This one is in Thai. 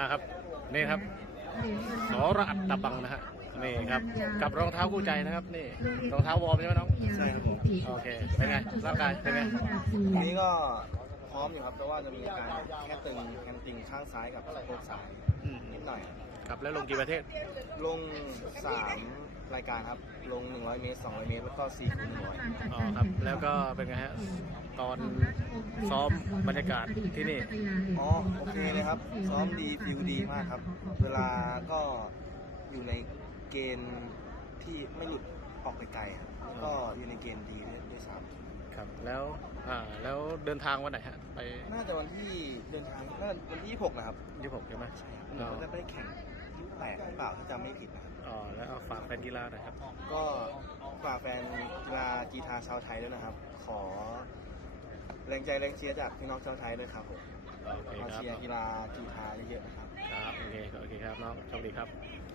อ่าครับนี่ครับสอระอัตตบังนะฮะนี่ครับกับรองเท้าคู่ใจนะครับ นี่รองเท้าวอร์มใช่ไหมน้องใช่ครับผมโอเคเป็นไงร่างกายเป็นไงวันนี้ก็พร้อมอยู่ครับแต่ว่าจะมีอาการแค่ตึงแฮมตริงข้างซ้ายกับสะโพกซ้ายอืมนิดหน่อย ครับแล้วลงกี่ประเทศ ลง 3 รายการครับ ลง 100 เมตร 200 เมตร แล้วก็4คูณ100อ๋อครับ แล้วก็เป็นไงฮะ ตอนซ้อมบรรยากาศที่นี่ อ๋อ โอเคเลยครับ ซ้อมดีฟิลดีมากครับ เวลาก็อยู่ในเกณฑ์ที่ไม่หลุดออกไปไกลครับ ก็อยู่ในเกณฑ์ดีด้วยด้วยซ้ำครับแล้วอ่าแล้วเดินทางวันไหนฮะไปน่าจะวันที่เดินทางน่าจะวันที่ 26 นะครับยี่สิบหกใช่ไหมเหมือนว่าจะได้แข่งที่ แปดหรือเปล่าถ้าจำไม่ผิดนะครับอ๋อแล้วเอาฝากแฟนกีฬาหน่อยครับ ก็ฝากแฟนกีฬากีฬาชาวไทยด้วยนะครับ ขอแรงใจแรงเชียร์จากพี่น้องชาวไทยด้วยครับผมโอเคมาครับเชียร์กีฬากีฬาเยอะๆนะครับ ครับโอเคโอเคครับน้องโชคดีครับ